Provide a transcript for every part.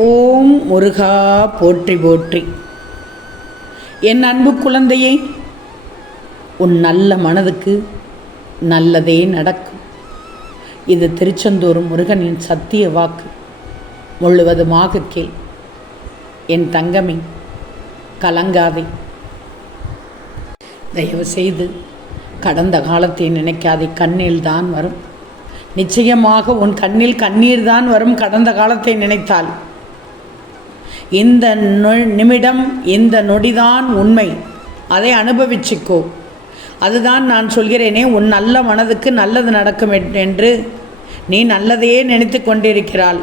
ஓம் முருகா போற்றி போற்றி. என் அன்பு குழந்தையே, உன் நல்ல மனதுக்கு நல்லதே நடக்கும். இது திருச்செந்தூர் முருகனின் சத்திய வாக்கு. முழுவதுமாக கேள். என் தங்கமே, கலங்காதே. தயவு செய்து கடந்த காலத்தை நினைக்காதே. கண்ணில் தான் வரும். நிச்சயமாக உன் கண்ணில் கண்ணீர் தான் வரும் கடந்த காலத்தை நினைத்தால். இந்த நிமிடம், இந்த நொடிதான் உண்மை. அதை அனுபவிச்சுக்கோ. அதுதான் நான் சொல்கிறேனே, உன் நல்ல மனதுக்கு நல்லது நடக்கும் என்று நீ நல்லதையே நினைத்து கொண்டிருக்கிறாள்.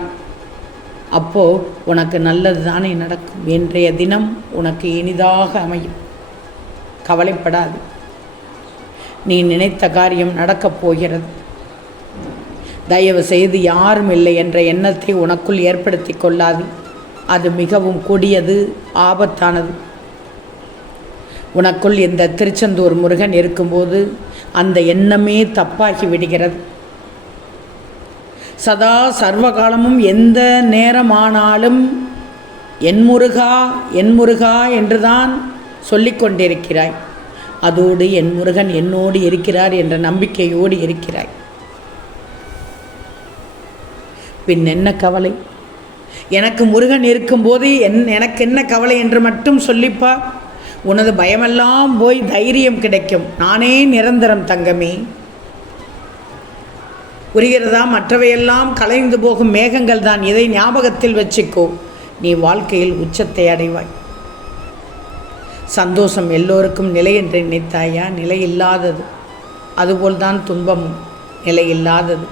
அப்போது உனக்கு நல்லது தானே நடக்கும். இன்றைய தினம் உனக்கு இனிதாக அமையும். கவலைப்படாது. நீ நினைத்த காரியம் நடக்கப் போகிறது. தயவு செய்து யாரும் இல்லை என்ற எண்ணத்தை உனக்குள் ஏற்படுத்தி கொள்ளாது. அது மிகவும் கொடியது, ஆபத்தானது. உனக்குள் இந்த திருச்செந்தூர் முருகன் இருக்கும்போது அந்த எண்ணமே தப்பாகி விடுகிறது. சதா சர்வகாலமும் எந்த நேரமானாலும் என் முருகா, என் முருகா என்றுதான் சொல்லிக்கொண்டிருக்கிறாய். அதோடு என் முருகன் என்னோடு இருக்கிறார் என்ற நம்பிக்கையோடு இருக்கிறாய். பின் என்ன கவலை? எனக்கு முருகன் இருக்கும்போது எனக்கு என்ன கவலை என்று மட்டும் சொல்லிப்பா. உனது பயமெல்லாம் போய் தைரியம் கிடைக்கும். நானே நிரந்தரம் தங்கமே. புரிகிறதா? மற்றவையெல்லாம் கலைந்து போகும் மேகங்கள் தான். இதை ஞாபகத்தில் வச்சுக்கோ. நீ வாழ்க்கையில் உச்சத்தை அடைவாய். சந்தோஷம் எல்லோருக்கும் நிலை என்று நினைத்தாயா? நிலை இல்லாதது. அதுபோல்தான் துன்பமும் நிலை இல்லாதது.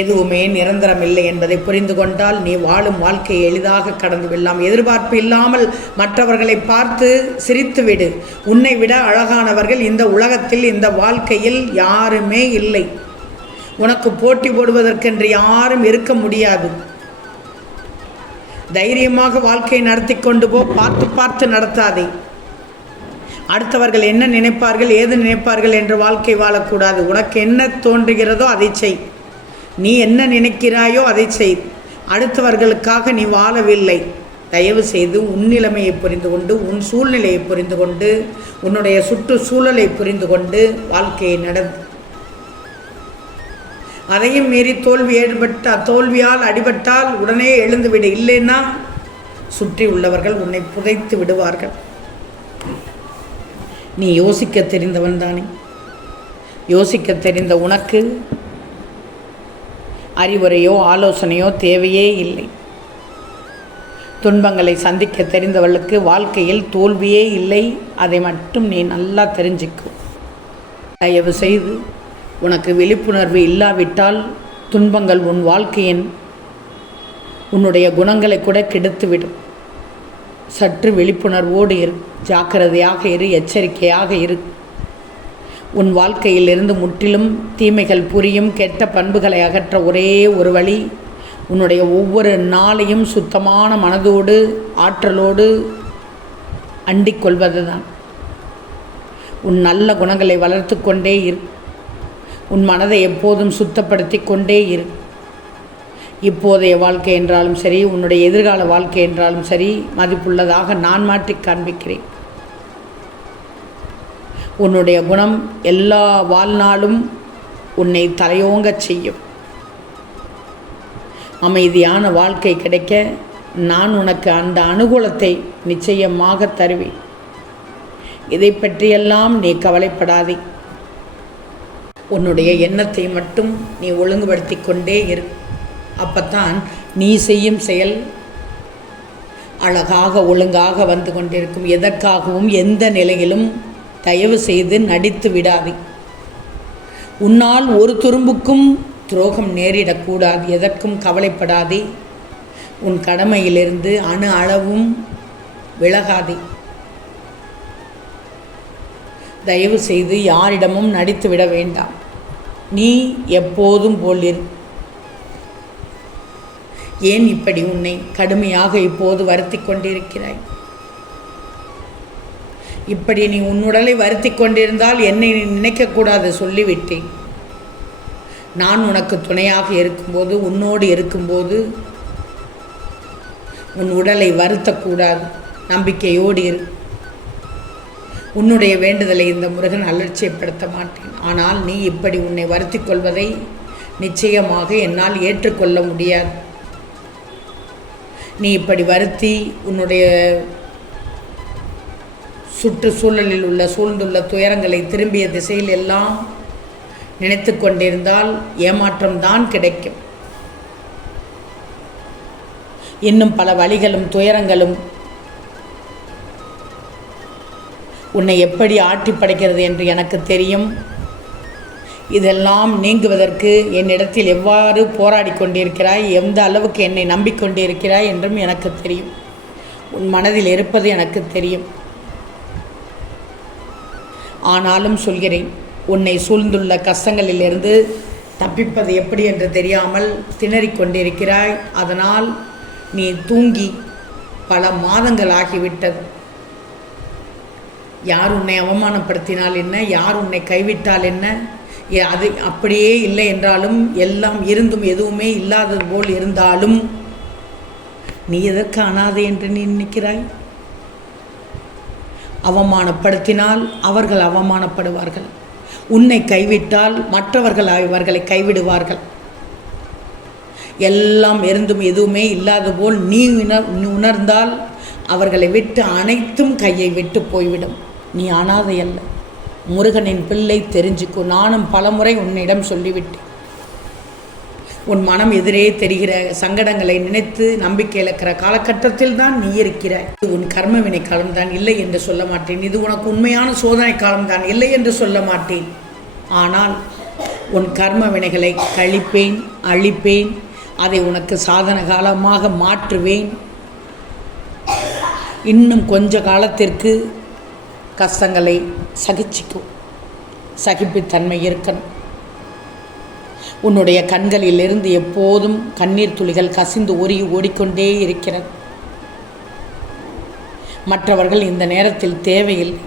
எதுவுமே நிரந்தரம் இல்லை என்பதை புரிந்து கொண்டால் நீ வாழும் வாழ்க்கையை எளிதாக கடந்து விடலாம். எதிர்பார்ப்பு இல்லாமல் மற்றவர்களை பார்த்து சிரித்துவிடு. உன்னை விட அழகானவர்கள் இந்த உலகத்தில், இந்த வாழ்க்கையில் யாருமே இல்லை. உனக்கு போட்டி போடுவதற்கென்று யாரும் இருக்க முடியாது. தைரியமாக வாழ்க்கையை நடத்தி கொண்டு போ. பார்த்து பார்த்து நடத்தாதே. அடுத்தவர்கள் என்ன நினைப்பார்கள், ஏது நினைப்பார்கள் என்று வாழ்க்கை வாழக்கூடாது. உனக்கு என்ன தோன்றுகிறதோ அதை செய். நீ என்ன நினைக்கிறாயோ அதை செய். அடுத்தவர்களுக்காக நீ வாழவில்லை. தயவு செய்து உன் நிலைமையை புரிந்து கொண்டு, உன் சூழ்நிலையை புரிந்து கொண்டு, உன்னுடைய சுற்றுச்சூழலை புரிந்து கொண்டு வாழ்க்கையை நடந்து. அதையும் மீறி தோல்வியால் அடிபட்டால் உடனே எழுந்துவிடு. இல்லைன்னா சுற்றி உள்ளவர்கள் உன்னை புதைத்து விடுவார்கள். நீ யோசிக்க தெரிந்தவன் தானே. யோசிக்க தெரிந்த உனக்கு அறிவுரையோ ஆலோசனையோ தேவையே இல்லை. துன்பங்களை சந்திக்க தெரிந்தவளுக்கு வாழ்க்கையில் தோல்வியே இல்லை. அதை மட்டும் நீ நல்லா தெரிஞ்சுக்கும். தயவு செய்து உனக்கு விழிப்புணர்வு இல்லாவிட்டால் துன்பங்கள் உன் வாழ்க்கையின், உன்னுடைய குணங்களை கூட கெடுத்துவிடும். சற்று விழிப்புணர்வோடு இரு. ஜாக்கிரதையாக இரு. எச்சரிக்கையாக இரு. உன் வாழ்க்கையிலிருந்து முற்றிலும் தீமைகள் புரியும். கெட்ட பண்புகளை அகற்ற ஒரே ஒரு வழி, உன்னுடைய ஒவ்வொரு நாளையும் சுத்தமான மனதோடு, ஆற்றலோடு அண்டிக் கொள்வது தான். உன் நல்ல குணங்களை வளர்த்து கொண்டே இரு. உன் மனதை எப்போதும் சுத்தப்படுத்தி கொண்டே இரு. இப்போதைய வாழ்க்கை என்றாலும் சரி, உன்னுடைய எதிர்கால வாழ்க்கை என்றாலும் சரி, மதிப்புள்ளதாக நான் மாற்றி காண்பிக்கிறேன். உன்னுடைய குணம் எல்லா வாழ்நாளும் உன்னை தலையோங்கச் செய்யும். அமைதியான வாழ்க்கை கிடைக்க நான் உனக்கு அந்த அனுகூலத்தை நிச்சயமாக தருவேன். இதை பற்றியெல்லாம் நீ கவலைப்படாதே. உன்னுடைய எண்ணத்தை மட்டும் நீ ஒழுங்குபடுத்தி கொண்டே இரு. அப்பத்தான் நீ செய்யும் செயல் அழகாக ஒழுங்காக வந்து கொண்டிருக்கும். எதற்காகவும் எந்த நிலையிலும் தயவு செய்து நடித்து விடாதே. உன்னால் ஒரு துரும்புக்கும் துரோகம் நேரிடக்கூடாது. எதற்கும் கவலைப்படாதே. உன் கடமையிலிருந்து அணு அளவும் விலகாதே. தயவு செய்து யாரிடமும் நடித்து விட வேண்டாம். நீ எப்போதும் போல் இரு. ஏன் இப்படி உன்னை கடுமையாக இப்போது வருத்தி கொண்டிருக்கிறாய்? இப்படி நீ உன் உடலை வருத்தி கொண்டிருந்தால் என்னை நினைக்கக்கூடாது, சொல்லிவிட்டேன். நான் உனக்கு துணையாக இருக்கும்போது, உன்னோடு இருக்கும்போது உன் உடலை வருத்தக்கூடாது. நம்பிக்கையோடு இரு. உன்னுடைய வேண்டுதலை இந்த முருகன் அலட்சியப்படுத்த மாட்டேன். ஆனால் நீ இப்படி உன்னை வருத்தி கொள்வதை நிச்சயமாக என்னால் ஏற்றுக்கொள்ள முடியாது. நீ இப்படி வருத்தி உன்னுடைய சுற்றுச்சூழலில் உள்ள சூழ்ந்துள்ள துயரங்களை திரும்பிய திசையில் எல்லாம் நினைத்து கொண்டிருந்தால் ஏமாற்றம்தான் கிடைக்கும். இன்னும் பல வழிகளும் துயரங்களும் உன்னை எப்படி ஆட்டி படைக்கிறது என்று எனக்கு தெரியும். இதெல்லாம் நீங்குவதற்கு என்னிடத்தில் எவ்வாறு போராடி கொண்டிருக்கிறாய், எந்த அளவுக்கு என்னை நம்பிக்கொண்டிருக்கிறாய் என்றும் எனக்கு தெரியும். உன் மனதில் இருப்பது எனக்கு தெரியும். ஆனாலும் சொல்கிறேன், உன்னை சூழ்ந்துள்ள கஷ்டங்களிலிருந்து தப்பிப்பது எப்படி என்று தெரியாமல் திணறிக் கொண்டிருக்கிறாய். அதனால் நீ தூங்கி பல மாதங்கள் ஆகிவிட்டது. யார் உன்னை அவமானப்படுத்தினால் என்ன, யார் உன்னை கைவிட்டால் என்ன, அது அப்படியே இல்லை என்றாலும், எல்லாம் இருந்தும் எதுவுமே இல்லாதது போல் இருந்தாலும் நீ எதற்கு அனாதை என்று நீ நினைக்கிறாய்? அவமானப்படுத்தினால் அவர்கள் அவமானப்படுவார்கள். உன்னை கைவிட்டால் மற்றவர்கள் அவர்களை கைவிடுவார்கள். எல்லாம் இருந்தும் எதுவுமே இல்லாத போல் நீ உணர்ந்தால் அவர்களை விட்டு அனைத்தும் கையை விட்டு போய்விடும். நீ அனாதை அல்ல, முருகனின் பிள்ளை. தெரிஞ்சுக்கோ. நானும் பலமுறை உன்னிடம் சொல்லிவிட்டேன். உன் மனம் எதிரே தெரிகிற சங்கடங்களை நினைத்து நம்பிக்கை இழக்கிற காலகட்டத்தில் தான் நீ இருக்கிறாய். இது உன் கர்ம வினை காலம்தான், இல்லை என்று சொல்ல மாட்டேன். இது உனக்கு உண்மையான சோதனை காலம்தான், இல்லை என்று சொல்ல மாட்டேன். ஆனால் உன் கர்ம வினைகளை கழிப்பேன், அழிப்பேன். அதை உனக்கு சாதன காலமாக மாற்றுவேன். இன்னும் கொஞ்ச காலத்திற்கு கஷ்டங்களை சகிச்சிக்கும். சகிப்புத்தன்மை இருக்கணும். உன்னுடைய கண்களிலிருந்து எப்போதும் கண்ணீர் துளிகள் கசிந்து ஓடிக்கொண்டே இருக்கிறது. மற்றவர்கள் இந்த நேரத்தில் தேவையில்லை.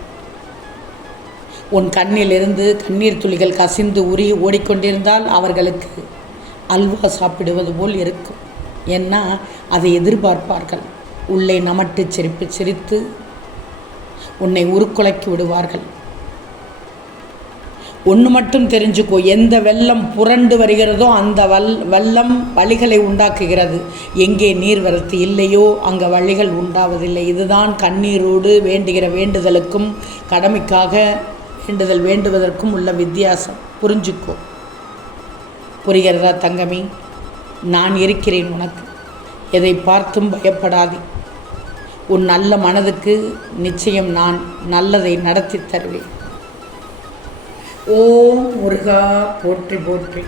உன் கண்ணிலிருந்து கண்ணீர் துளிகள் கசிந்து ஓடிக்கொண்டிருந்தால் அவர்களுக்கு அல்வா சாப்பிடுவது போல் இருக்கும். ஏன்னா அதை எதிர்பார்ப்பார்கள். உள்ளே நமட்டு சிரித்து உன்னை உருக்குலைக்கி விடுவார்கள். ஒன்று மட்டும் தெரிஞ்சுக்கோ, எந்த வெள்ளம் புரண்டு வருகிறதோ அந்த வெள்ளம் வழிகளை உண்டாக்குகிறது. எங்கே நீர்வரத்து இல்லையோ அங்கே வழிகள் உண்டாவதில்லை. இதுதான் கண்ணீரோடு வேண்டுகிற வேண்டுதலுக்கும் கடமைக்காக வேண்டுவதற்கும் உள்ள வித்தியாசம். புரிஞ்சுக்கோ. புரிகிறதா தங்கமே? நான் இருக்கிறேன் உனக்கு. எதை பார்த்தும் பயப்படாதே. உன் நல்ல மனதுக்கு நிச்சயம் நான் நல்லதை நடத்தி தருவேன். ஓம் முருகா போற்றி போற்றி.